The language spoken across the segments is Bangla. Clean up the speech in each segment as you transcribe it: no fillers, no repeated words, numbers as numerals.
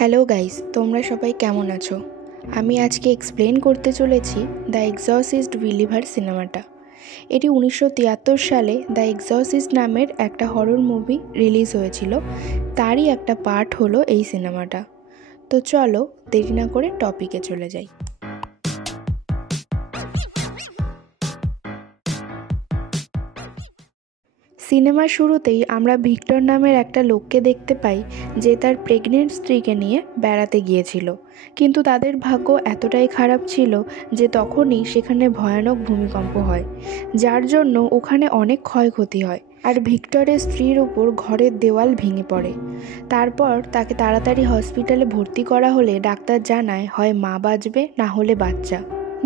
হ্যালো গাইস, তোমরা সবাই কেমন আছো? আমি আজকে এক্সপ্লেন করতে চলেছি দ্য এক্সরসিস্ট বিলিভার সিনেমাটা। এটি 1973 সালে দ্য এক্সরসিস্ট নামের একটা হরর মুভি রিলিজ হয়েছিল। তারই একটা পার্ট হলো এই সিনেমাটা। তো চলো দেরি না করে টপিকে চলে যাই। সিনেমার শুরুতেই আমরা ভিক্টর নামের একটা লোককে দেখতে পাই যে তার প্রেগনেন্ট স্ত্রীকে নিয়ে বেড়াতে গিয়েছিল, কিন্তু তাদের ভাগ্য এতটাই খারাপ ছিল যে তখনই সেখানে ভয়ানক ভূমিকম্প হয়, যার জন্য ওখানে অনেক ক্ষয়ক্ষতি হয় আর ভিক্টরের স্ত্রীর উপর ঘরের দেওয়াল ভেঙে পড়ে। তারপর তাকে তাড়াতাড়ি হসপিটালে ভর্তি করা হলে ডাক্তার জানায় হয় মা বাঁচবে না হলে বাচ্চা,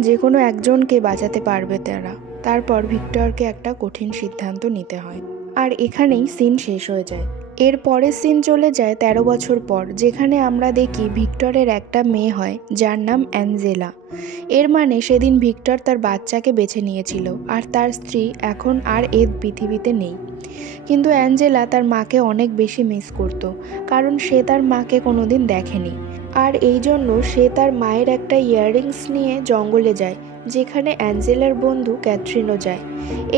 যে কোনো একজনকে বাঁচাতে পারবে তারা। তারপর ভিক্টরকে একটা কঠিন সিদ্ধান্ত নিতে হয়, আর এখানেই সিন শেষ হয়ে যায়। এর পরের সিন চলে যায় 13 বছর পর, যেখানে আমরা দেখি ভিক্টরের একটা মেয়ে হয় যার নাম অ্যাঞ্জেলা। এর মানে সেদিন ভিক্টর তার বাচ্চাকে বেছে নিয়েছিল আর তার স্ত্রী এখন আর এ পৃথিবীতে নেই। কিন্তু অ্যাঞ্জেলা তার মাকে অনেক বেশি মিস করত, কারণ সে তার মাকে কোনোদিন দেখেনি। আর এই জন্য সে তার মায়ের একটা ইয়াররিংস নিয়ে জঙ্গলে যায়, যেখানে অ্যাঞ্জেলার বন্ধু ক্যাথরিনও যায়।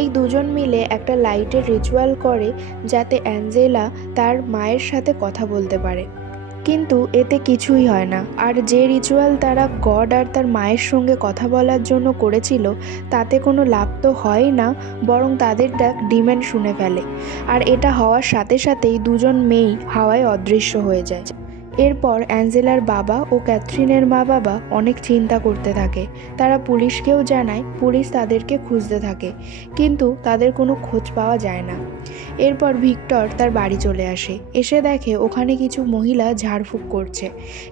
এই দুজন মিলে একটা লাইটের রিচুয়াল করে যাতে অ্যাঞ্জেলা তার মায়ের সাথে কথা বলতে পারে, কিন্তু এতে কিছুই হয় না। আর যে রিচুয়াল তারা গড আর তার মায়ের সঙ্গে কথা বলার জন্য করেছিল তাতে কোনো লাভ তো হয় না, বরং তাদের ডাক ডিম্যান্ড শুনে ফেলে। আর এটা হওয়ার সাথে সাথেই দুজন মেয়েই হাওয়ায় অদৃশ্য হয়ে যায়। এরপর অ্যাঞ্জেলার বাবা ও ক্যাথরিনের মা বাবা অনেক চিন্তা করতে থাকে। তারা পুলিশকেও জানায়, পুলিশ তাদেরকে খুঁজতে থাকে, কিন্তু তাদের কোনো খোঁজ পাওয়া যায় না। এরপর ভিক্টর তার বাড়ি চলে আসে, এসে দেখে ওখানে কিছু মহিলা ঝাড়ফুঁক করছে,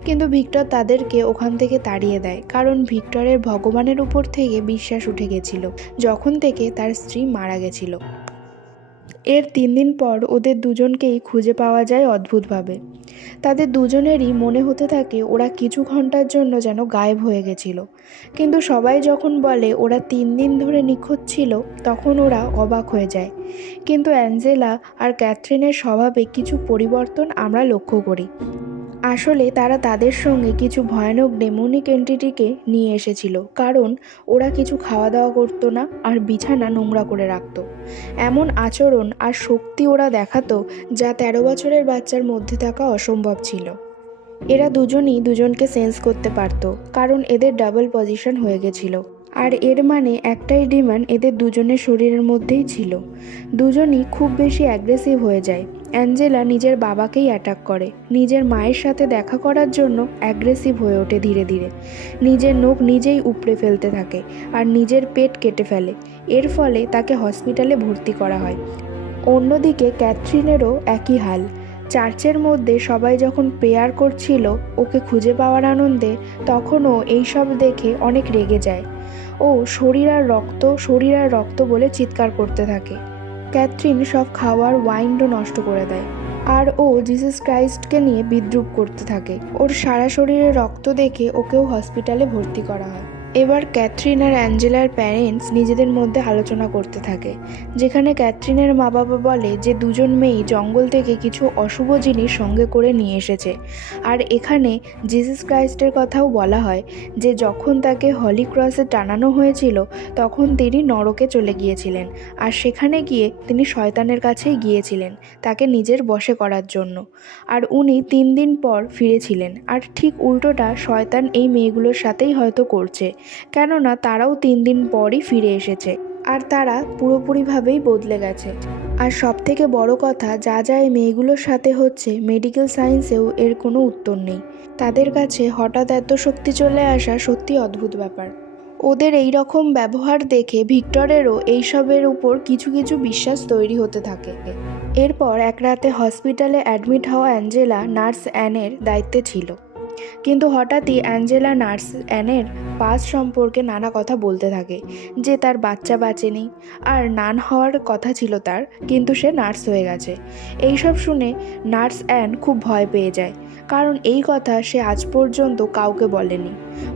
কিন্তু ভিক্টর তাদেরকে ওখান থেকে তাড়িয়ে দেয়, কারণ ভিক্টরের ভগবানের উপর থেকে বিশ্বাস উঠে গেছিল যখন থেকে তার স্ত্রী মারা গেছিল। এর 3 দিন পর ওদের দুজনকেই খুঁজে পাওয়া যায় অদ্ভুতভাবে। তাদের দুজনেরই মনে হতে থাকে ওরা কিছু ঘন্টার জন্য যেন গায়েব হয়ে গেছিল, কিন্তু সবাই যখন বলে ওরা 3 দিন ধরে নিখোঁজ ছিল তখন ওরা অবাক হয়ে যায়। কিন্তু অ্যাঞ্জেলা আর ক্যাথরিনের স্বভাবে কিছু পরিবর্তন আমরা লক্ষ্য করি। আসলে তারা তাদের সঙ্গে কিছু ভয়ানক ডেমনিক এন্টিটিকে নিয়ে এসেছিল, কারণ ওরা কিছু খাওয়া দাওয়া করতো না আর বিছানা নোংরা করে রাখতো। এমন আচরণ আর শক্তি ওরা দেখাতো যা 13 বছরের বাচ্চার মধ্যে থাকা অসম্ভব ছিল। এরা দুজনই দুজনকে সেন্স করতে পারতো, কারণ এদের ডাবল পজিশন হয়ে গেছিল। আর এর মানে একটাই ডিমান্ড এদের দুজনের শরীরের মধ্যেই ছিল। দুজনই খুব বেশি অ্যাগ্রেসিভ হয়ে যায়। অ্যাঞ্জেলা নিজের বাবাকেই অ্যাটাক করে, নিজের মায়ের সাথে দেখা করার জন্য অ্যাগ্রেসিভ হয়ে ওঠে ধীরে ধীরে, নিজের নখ নিজেই উপড়ে ফেলতে থাকে আর নিজের পেট কেটে ফেলে। এর ফলে তাকে হসপিটালে ভর্তি করা হয়। অন্যদিকে ক্যাথরিনেরও একই হাল। চার্চের মধ্যে সবাই যখন প্রেয়ার করছিল ওকে খুঁজে পাওয়ার আনন্দে, তখনও এইসব দেখে অনেক রেগে যায়। ও শরীর আর রক্ত বলে চিৎকার করতে থাকে। ক্যাথরিন সব খাওয়ার ওয়াইনও নষ্ট করে দেয়, আর ও জিসাস ক্রাইস্টকে নিয়ে বিদ্রূপ করতে থাকে। ওর সারা শরীরে রক্ত দেখে ওকেও হসপিটালে ভর্তি করা হয়। এবার ক্যাথরিন আর অ্যাঞ্জেলার প্যারেন্টস নিজেদের মধ্যে আলোচনা করতে থাকে, যেখানে ক্যাথরিনের মা বাবা বলে যে দুজন মেয়েই জঙ্গল থেকে কিছু অশুভ জিনিস সঙ্গে করে নিয়ে এসেছে। আর এখানে জিসাস ক্রাইস্টের কথাও বলা হয় যে যখন তাকে হলি ক্রসে টানানো হয়েছিল তখন তিনি নরকে চলে গিয়েছিলেন, আর সেখানে গিয়ে তিনি শয়তানের কাছেই গিয়েছিলেন তাকে নিজের বশে করার জন্য। আর উনি 3 দিন পর ফিরেছিলেন, আর ঠিক উল্টোটা শয়তান এই মেয়েগুলোর সাথেই হয়তো করছে, কেননা তারাও 3 দিন পরই ফিরে এসেছে আর তারা পুরোপুরিভাবেই বদলে গেছে। আর সবথেকে বড় কথা, যা যা এই মেয়েগুলোর সাথে হচ্ছে মেডিকেল সায়েন্সেও এর কোনো উত্তর নেই। তাদের কাছে হঠাৎ এত শক্তি চলে আসা সত্যি অদ্ভুত ব্যাপার। ওদের এই রকম ব্যবহার দেখে ভিক্টরেরও এইসবের উপর কিছু কিছু বিশ্বাস তৈরি হতে থাকে। এরপর এক রাতে হসপিটালে অ্যাডমিট হওয়া অ্যাঞ্জেলা নার্স অ্যানের দায়িত্বে ছিল, কিন্তু হঠাৎই অ্যাঞ্জেলা নার্স অ্যানের পাস্ট সম্পর্কে নানা কথা বলতে থাকে, যে তার বাচ্চা বাঁচেনি আর নান হওয়ার কথা ছিল তার, কিন্তু সে নার্স হয়ে গেছে। এইসব শুনে নার্স অ্যান খুব ভয় পেয়ে যায়, কারণ এই কথা সে আজ পর্যন্ত কাউকে বলেনি।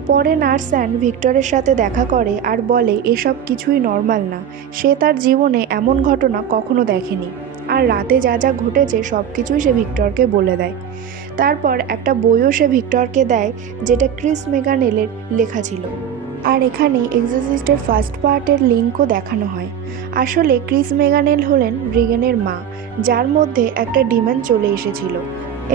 পরে নার্স অ্যান ভিক্টরের সাথে দেখা করে আর বলে এসব কিছুই নর্মাল না, সে তার জীবনে এমন ঘটনা কখনো দেখেনি, আর রাতে যা যা ঘটেছে সব কিছুই সে ভিক্টরকে বলে দেয়। তারপর একটা বইও সে ভিক্টরকে দেয়, যেটা ক্রিস মেগানেলের লেখা ছিল। আর এখানে এক্সোরসিস্টের ফার্স্ট পার্টের লিঙ্কও দেখানো হয়। আসলে ক্রিস মেগানেল হলেন রিগেনের মা, যার মধ্যে একটা ডিমন চলে এসেছিল।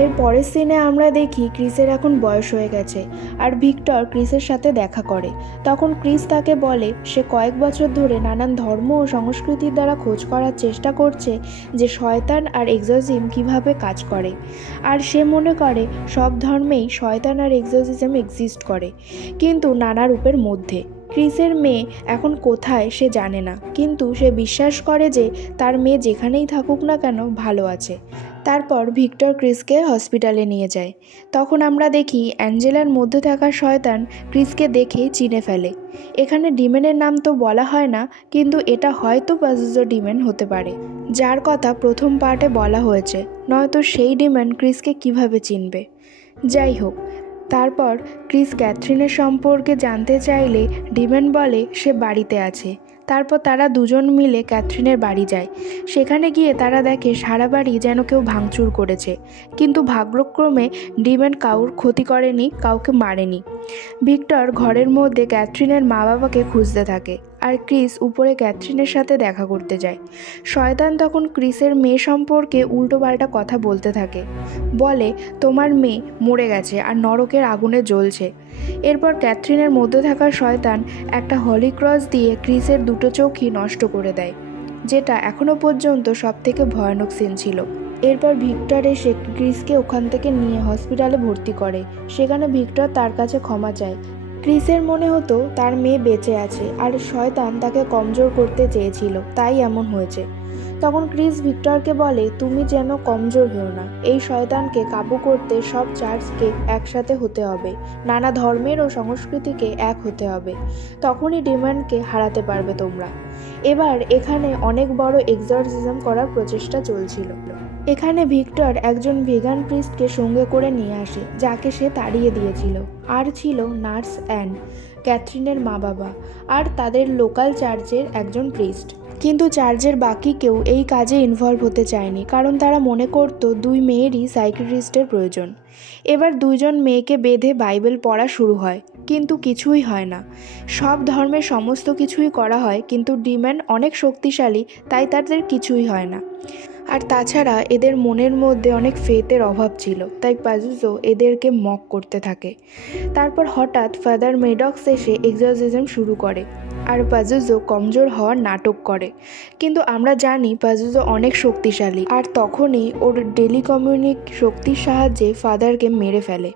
এর পরের সিনে আমরা দেখি ক্রিসের এখন বয়স হয়ে গেছে, আর ভিক্টর ক্রিসের সাথে দেখা করে। তখন ক্রিস তাকে বলে সে কয়েক বছর ধরে নানান ধর্ম ও সংস্কৃতির দ্বারা খোঁজ করার চেষ্টা করছে যে শয়তান আর এক্সোরসিজম কিভাবে কাজ করে। আর সে মনে করে সব ধর্মেই শয়তান আর এক্সোরসিজম এক্সিস্ট করে, কিন্তু নানা রূপের মধ্যে। ক্রিসের মেয়ে এখন কোথায় সে জানে না, কিন্তু সে বিশ্বাস করে যে তার মেয়ে যেখানেই থাকুক না কেন ভালো আছে। তারপর ভিক্টর ক্রিসকে হসপিটালে নিয়ে যায়। তখন আমরা দেখি অ্যাঞ্জেলার মধ্যে থাকা শয়তান ক্রিসকে দেখে চিনে ফেলে। এখানে ডিমেনের নাম তো বলা হয় না, কিন্তু এটা হয়তো পাজুজো ডিমেন হতে পারে, যার কথা প্রথম পার্টে বলা হয়েছে, নয়তো সেই ডিমেন ক্রিসকে কিভাবে চিনবে। যাই হোক, তারপর ক্রিস ক্যাথরিনের সম্পর্কে জানতে চাইলে ডিমেন বলে সে বাড়িতে আছে। তারপর তারা দুজন মিলে ক্যাথরিনের বাড়ি যায়। সেখানে গিয়ে তারা দেখে সারা বাড়ি যেন কেউ ভাঙচুর করেছে, কিন্তু ভাগ্যক্রমে ডিমেন কাউর ক্ষতি করেনি, কাউকে মারেনি। ভিক্টর ঘরের মধ্যে ক্যাথরিনের মা বাবাকে খুঁজতে থাকে, আর ক্রিস উপরে ক্যাথরিনের সাথে দেখা করতে যায়। শয়তান তখন ক্রিসের মেয়ে সম্পর্কে উল্টোপাল্টা কথা বলতে থাকে, বলে তোমার মেয়ে মরে গেছে আর নরকের আগুনে জ্বলছে। এরপর ক্যাথরিনের মধ্যে থাকা শয়তান একটা হলি ক্রস দিয়ে ক্রিসের দুটো চোখই নষ্ট করে দেয়, যেটা এখনও পর্যন্ত সবথেকে ভয়ানক সিন ছিল। এরপর ভিক্টর এসে ক্রিসকে ওখান থেকে নিয়ে হসপিটালে ভর্তি করে। সেখানে ভিক্টর তার কাছে ক্ষমা চায়। ক্রিসের মনে হতো তার মেয়ে বেঁচে আছে আর শয়তান তাকে কমজোর করতে চেয়েছিল, তাই এমন হয়েছে। তখন ক্রিস ভিক্টরকে বলে তুমি যেন কমজোর হও না, এই শয়তানকে কাবু করতে সব চার্চকে একসাথে হতে হবে, নানা ধর্মের ও সংস্কৃতিকে এক হতে হবে, তখনই ডিমনকে হারাতে পারবে তোমরা। এবার এখানে অনেক বড় এক্সরসিজম করার প্রচেষ্টা চলছিল। এখানে ভিক্টর একজন ভেগান প্রিস্টকে সঙ্গে করে নিয়ে আসে, যাকে সে তাড়িয়ে দিয়েছিল। আর ছিল নার্স অ্যান, ক্যাথরিনের মা বাবা, আর তাদের লোকাল চার্চের একজন প্রিস্ট। কিন্তু চার্চের বাকি কেউ এই কাজে ইনভলভ হতে চায়নি, কারণ তারা মনে করত দুই মেয়েরই সাইকিয়াট্রিস্টের প্রয়োজন। এবার দুইজন মেয়েকে বেঁধে বাইবেল পড়া শুরু হয়, কিন্তু কিছুই হয় না। সব ধর্মের সমস্ত কিছুই করা হয়, কিন্তু ডিমন অনেক শক্তিশালী, তাই তাদের কিছুই হয় না। আর তাছাড়া এদের মনের মধ্যে অনেক ফেথের অভাব ছিল, তাই পাজুজো এদেরকে মক করতে থাকে। তারপর হঠাৎ ফাদার মেডক্স এসে এক্সরসিজম শুরু করে, আর পাজুজো কমজোর হওয়ার নাটক করে। কিন্তু আমরা জানি পাজুজো অনেক শক্তিশালী, আর তখনই ওর টেলিকমিউনিক শক্তির সাহায্যে ফাদারকে মেরে ফেলে।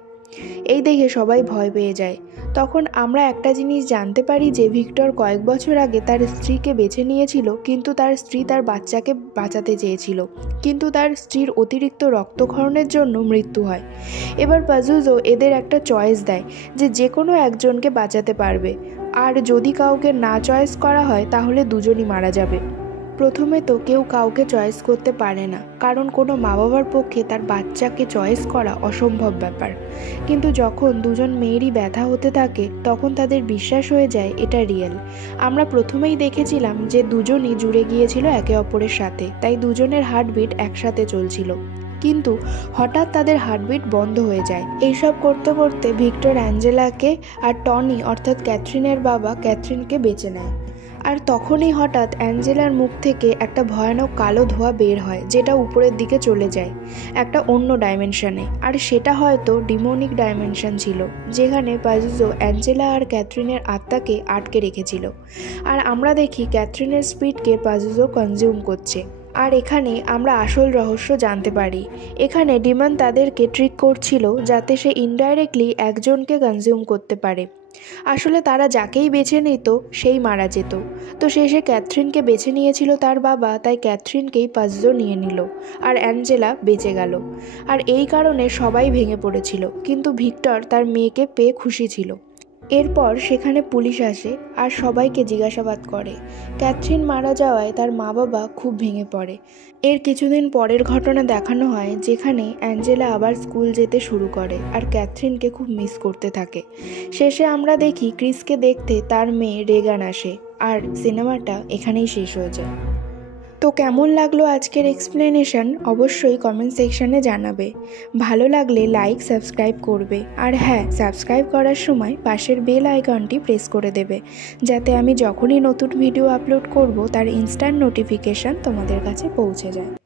এই দেখে সবাই ভয় পেয়ে যায়। তখন আমরা একটা জিনিস জানতে পারি যে ভিক্টর কয়েক বছর আগে তার স্ত্রীকে বেছে নিয়েছিল, কিন্তু তার স্ত্রী তার বাচ্চাকে বাঁচাতে চেয়েছিল, কিন্তু তার স্ত্রীর অতিরিক্ত রক্তক্ষরণের জন্য মৃত্যু হয়। এবার পাজুজো এদের একটা চয়েস দেয় যে কোনো একজনকে বাঁচাতে পারবে, আর যদি কাউকে না চয়েস করা হয় তাহলে দুজনই মারা যাবে। প্রথমে তো কেউ কাউকে চয়েস করতে পারে না, কারণ কোনো মা বাবার পক্ষে তার বাচ্চাকে চয়েস করা অসম্ভব ব্যাপার। কিন্তু যখন দুজন মেয়েরই ব্যথা হতে থাকে তখন তাদের বিশ্বাস হয়ে যায় এটা রিয়েল। আমরা প্রথমেই দেখেছিলাম যে দুজনই জুড়ে গিয়েছিল একে অপরের সাথে, তাই দুজনের হার্টবিট একসাথে চলছিল। কিন্তু হঠাৎ তাদের হার্টবিট বন্ধ হয়ে যায়। এইসব করতে করতে ভিক্টর অ্যাঞ্জেলাকে আর টনি অর্থাৎ ক্যাথরিনের বাবা ক্যাথরিনকে বেছে নেয়। আর তখনই হঠাৎ অ্যাঞ্জেলার মুখ থেকে একটা ভয়ানক কালো ধোঁয়া বের হয়, যেটা উপরের দিকে চলে যায় একটা অন্য ডাইমেনশনে। আর সেটা হয়তো ডিমোনিক ডাইমেনশন ছিল, যেখানে পাজুজো অ্যাঞ্জেলা আর ক্যাথরিনের আত্মাকে আটকে রেখেছিল। আর আমরা দেখি ক্যাথরিনের স্পিরিটকে পাজুজো কনজিউম করছে। আর এখানে আমরা আসল রহস্য জানতে পারি। এখানে ডিমন তাদেরকে ট্রিক করছিল যাতে সে ইনডাইরেক্টলি একজনকে কনজিউম করতে পারে। আসলে তারা যাকেই বেছে নিত সেই মারা যেত। তো শেষে ক্যাথরিনকে বেছে নিয়েছিল তার বাবা, তাই ক্যাথরিনকেই পাজুজো নিয়ে নিল, আর অ্যাঞ্জেলা বেঁচে গেল। আর এই কারণে সবাই ভেঙে পড়েছিল, কিন্তু ভিক্টর তার মেয়েকে পেয়ে খুশি ছিল। এরপর সেখানে পুলিশ আসে আর সবাইকে জিজ্ঞাসাবাদ করে। ক্যাথরিন মারা যাওয়ায় তার মা বাবা খুব ভেঙে পড়ে। এর কিছুদিন পরের ঘটনা দেখানো হয়, যেখানে অ্যাঞ্জেলা আবার স্কুল যেতে শুরু করে আর ক্যাথরিনকে খুব মিস করতে থাকে। শেষে আমরা দেখি ক্রিসকে দেখতে তার মেয়ে রেগান আসে, আর সিনেমাটা এখানেই শেষ হয়ে যায়। তো কেমন লাগলো আজকের এক্সপ্লেনেশন অবশ্যই কমেন্ট সেকশানে জানাবে। ভালো লাগলে লাইক সাবস্ক্রাইব করবে, আর হ্যাঁ, সাবস্ক্রাইব করার সময় পাশের বেল আইকনটি প্রেস করে দেবে, যাতে আমি যখনই নতুন ভিডিও আপলোড করব তার ইনস্ট্যান্ট নোটিফিকেশান তোমাদের কাছে পৌঁছে যায়।